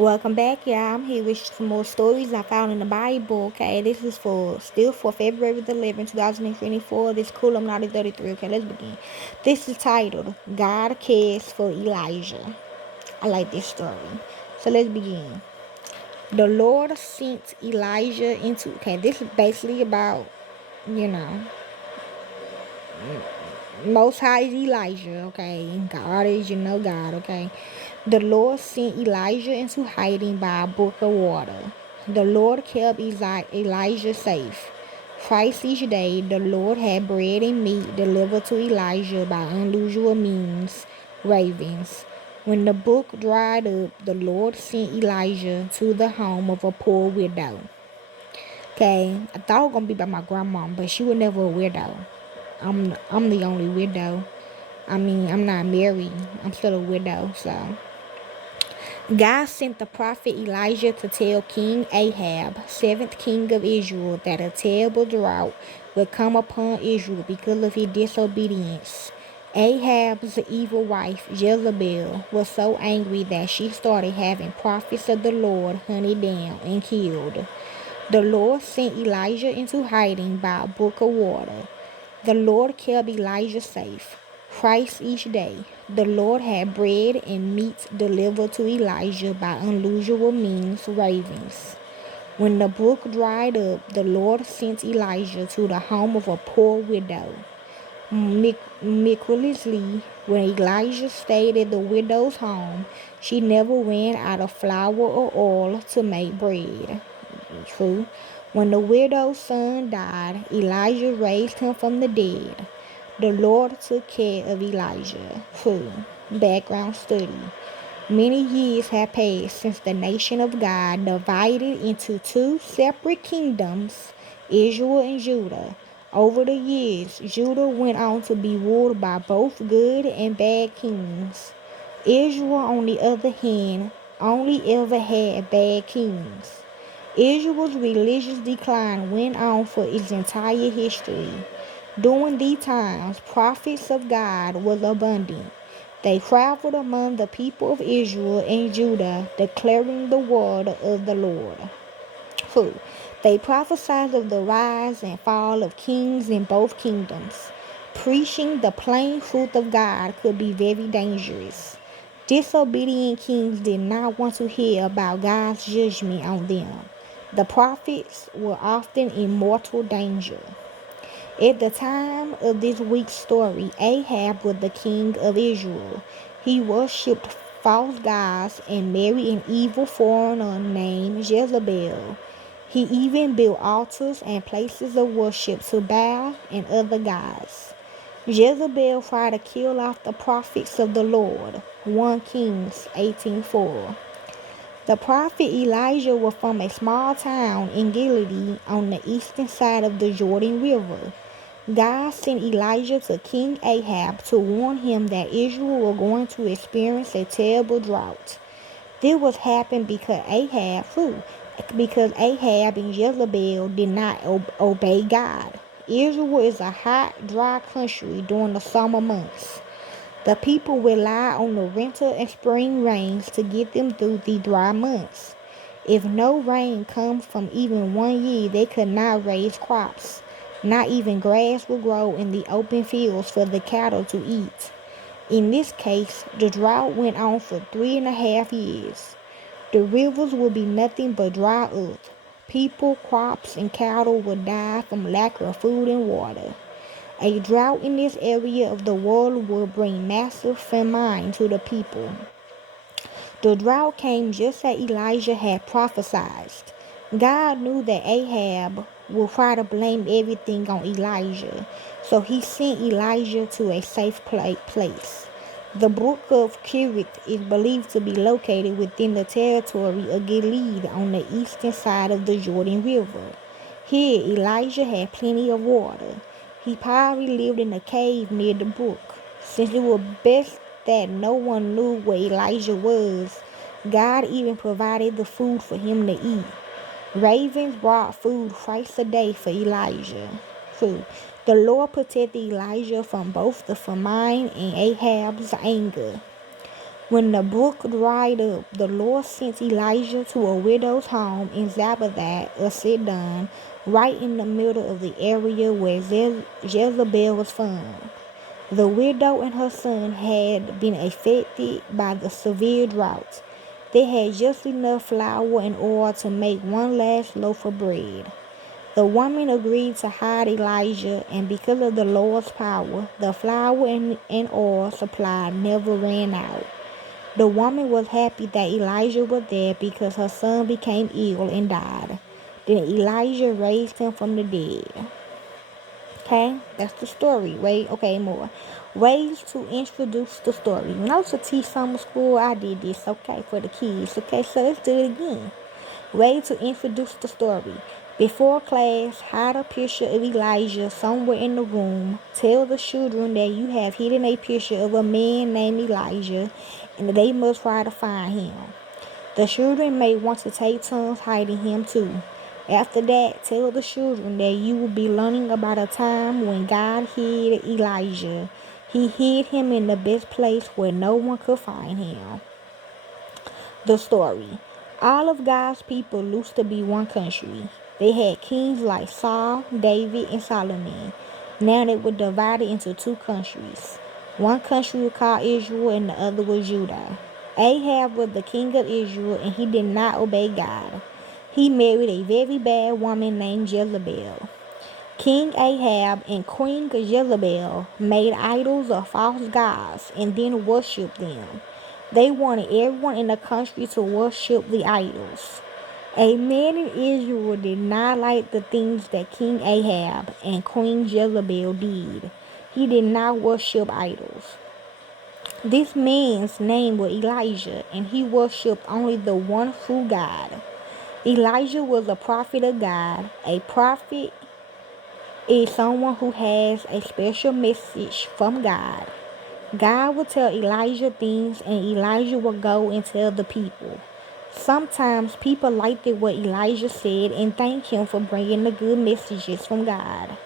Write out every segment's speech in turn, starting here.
Welcome back, y'all. I'm here with some more stories I found in the Bible. Okay, this is for February the 11th, 2024. This cool. I'm not 33. Okay, let's begin. This is titled "God Cares for Elijah." I like this story. So let's begin. The Lord sent Elijah into. Okay, this is basically about you know Most High is Elijah, okay? God is, God, okay? The Lord sent Elijah into hiding by a brook of water. The Lord kept Elijah safe. Twice each day, the Lord had bread and meat delivered to Elijah by unusual means, ravens. When the brook dried up, the Lord sent Elijah to the home of a poor widow. Okay, I thought it was gonna be by my grandma, but she was never a widow. I'm the only widow. I mean, I'm not married. I'm still a widow. So God sent the prophet Elijah to tell King Ahab, seventh king of Israel, that a terrible drought would come upon Israel because of his disobedience. Ahab's evil wife, Jezebel, was so angry that she started having prophets of the Lord hunted down and killed. The Lord sent Elijah into hiding by a brook of water. The Lord kept Elijah safe. Twice each day, the Lord had bread and meat delivered to Elijah by unusual means, ravens. When the brook dried up, the Lord sent Elijah to the home of a poor widow. Miraculously, when Elijah stayed at the widow's home, she never ran out of flour or oil to make bread. True. When the widow's son died, Elijah raised him from the dead. The Lord took care of Elijah. True. Background study. Many years have passed since the nation of God divided into two separate kingdoms, Israel and Judah. Over the years, Judah went on to be ruled by both good and bad kings. Israel, on the other hand, only ever had bad kings. Israel's religious decline went on for its entire history. During these times, prophets of God was abundant. They traveled among the people of Israel and Judah, declaring the word of the Lord. 2. They prophesied of the rise and fall of kings in both kingdoms. Preaching the plain truth of God could be very dangerous. Disobedient kings did not want to hear about God's judgment on them. The prophets were often in mortal danger. At the time of this week's story, Ahab was the king of Israel. He worshipped false gods and married an evil foreigner named Jezebel. He even built altars and places of worship to Baal and other gods. Jezebel tried to kill off the prophets of the Lord. 1 Kings 18:4. The prophet Elijah was from a small town in Galilee on the eastern side of the Jordan River. God sent Elijah to King Ahab to warn him that Israel was going to experience a terrible drought. This was happened because Ahab and Jezebel did not obey God. Israel is a hot, dry country during the summer months. The people rely on the winter and spring rains to get them through the dry months. If no rain comes from even 1 year, they could not raise crops. Not even grass will grow in the open fields for the cattle to eat. In this case, the drought went on for 3.5 years. The rivers will be nothing but dry earth. People, crops, and cattle will die from lack of food and water. A drought in this area of the world will bring massive famine to the people. The drought came just as Elijah had prophesied. God knew that Ahab would try to blame everything on Elijah, so he sent Elijah to a safe place. The brook of Kerith is believed to be located within the territory of Gilead on the eastern side of the Jordan River. Here, Elijah had plenty of water. He probably lived in a cave near the brook. Since it was best that no one knew where Elijah was, God even provided the food for him to eat. Ravens brought food twice a day for Elijah. Food. The Lord protected Elijah from both the famine and Ahab's anger. When the brook dried up, the Lord sent Elijah to a widow's home in Zarephath of Sidon, right in the middle of the area where Jezebel was from. The widow and her son had been affected by the severe drought. They had just enough flour and oil to make one last loaf of bread. The woman agreed to hire Elijah, and because of the Lord's power, the flour and oil supply never ran out. The woman was happy that Elijah was there because her son became ill and died. Then Elijah raised him from the dead. Okay, that's the story. Wait, okay, more. Ways to introduce the story. When I was at T Summer School, I did this, okay, for the kids. Okay, so let's do it again. Way to introduce the story. Before class, hide a picture of Elijah somewhere in the room. Tell the children that you have hidden a picture of a man named Elijah and that they must try to find him. The children may want to take turns hiding him too. After that, tell the children that you will be learning about a time when God hid Elijah. He hid him in the best place where no one could find him. The story. All of God's people used to be one country. They had kings like Saul, David, and Solomon. Now they were divided into two countries. One country was called Israel and the other was Judah. Ahab was the king of Israel and he did not obey God. He married a very bad woman named Jezebel. King Ahab and Queen Jezebel made idols of false gods and then worshipped them. They wanted everyone in the country to worship the idols. A man in Israel did not like the things that King Ahab and Queen Jezebel did. He did not worship idols. This man's name was Elijah, and he worshipped only the one true God. Elijah was a prophet of God. A prophet is someone who has a special message from God. God will tell Elijah things and Elijah will go and tell the people. Sometimes people liked what Elijah said and thanked him for bringing the good messages from God.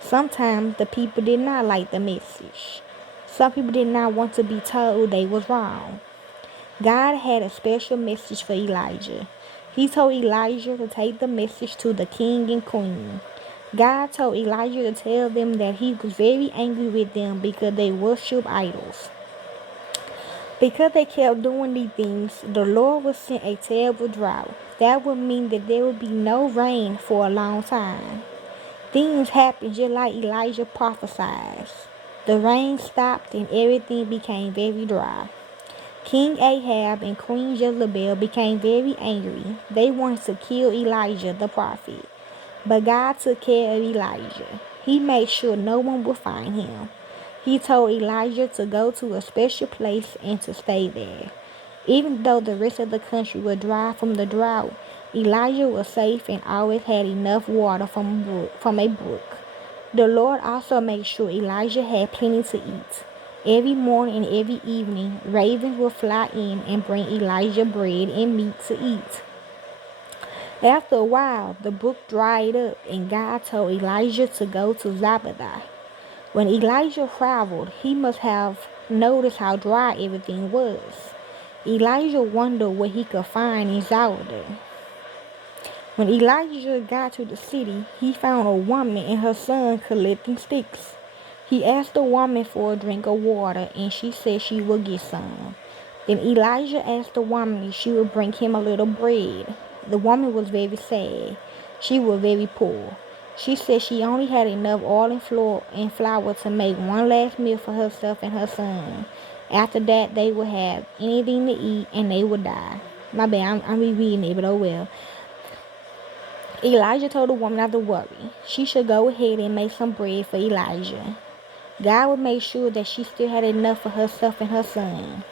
Sometimes the people did not like the message. Some people did not want to be told they was wrong. God had a special message for Elijah. He told Elijah to take the message to the king and queen. God told Elijah to tell them that he was very angry with them because they worship idols. Because they kept doing these things, the Lord would send a terrible drought. That would mean that there would be no rain for a long time. Things happened just like Elijah prophesied. The rain stopped and everything became very dry. King Ahab and Queen Jezebel became very angry. They wanted to kill Elijah the prophet. But God took care of Elijah. He made sure no one would find him. He told Elijah to go to a special place and to stay there. Even though the rest of the country was dry from the drought, Elijah was safe and always had enough water from a brook. The Lord also made sure Elijah had plenty to eat. Every morning and every evening, ravens would fly in and bring Elijah bread and meat to eat. After a while, the brook dried up, and God told Elijah to go to Zarephath. When Elijah traveled, he must have noticed how dry everything was. Elijah wondered what he could find in Zarephath. When Elijah got to the city, he found a woman and her son collecting sticks. He asked the woman for a drink of water, and she said she would get some. Then Elijah asked the woman if she would bring him a little bread. The woman was very sad. She was very poor. She said she only had enough oil and flour to make one last meal for herself and her son. After that, they would have anything to eat and they would die. My bad, I'm rereading it, but oh well. Elijah told the woman not to worry. She should go ahead and make some bread for Elijah. God would make sure that she still had enough for herself and her son.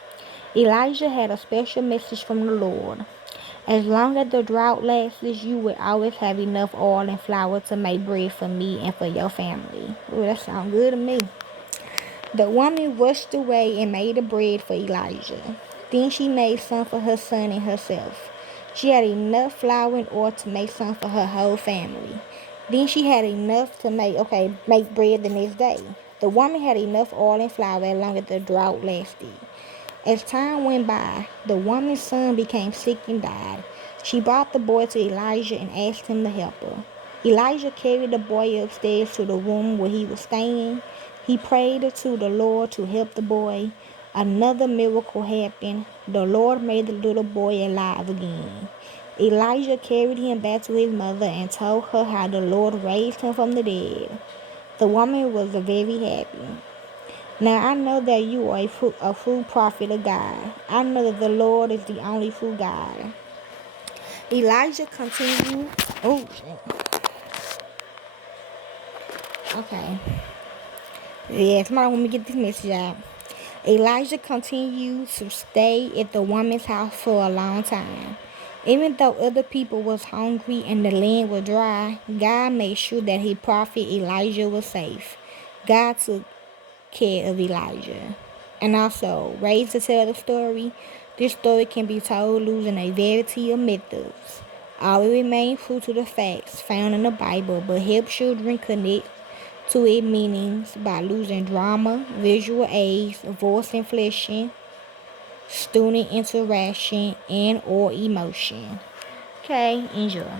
Elijah had a special message from the Lord. As long as the drought lasts, you will always have enough oil and flour to make bread for me and for your family. Ooh, that sounds good to me. The woman rushed away and made the bread for Elijah. Then she made some for her son and herself. She had enough flour and oil to make some for her whole family. Then she had enough to make bread the next day. The woman had enough oil and flour as long as the drought lasted. As time went by, the woman's son became sick and died. She brought the boy to Elijah and asked him to help her. Elijah carried the boy upstairs to the room where he was staying. He prayed to the Lord to help the boy. Another miracle happened. The Lord made the little boy alive again. Elijah carried him back to his mother and told her how the Lord raised him from the dead. The woman was very happy. Now I know that you are a true prophet of God. I know that the Lord is the only true God. Elijah continued. Oh, okay. Yeah, somebody want me to get this message out. Elijah continued to stay at the woman's house for a long time. Even though other people was hungry and the land was dry, God made sure that his prophet Elijah was safe. God took care of Elijah. And also, raised to tell the story, this story can be told using a variety of methods. All remain true to the facts found in the Bible, but help children connect to its meanings by using drama, visual aids, voice inflection, student interaction, and or emotion. Okay, enjoy.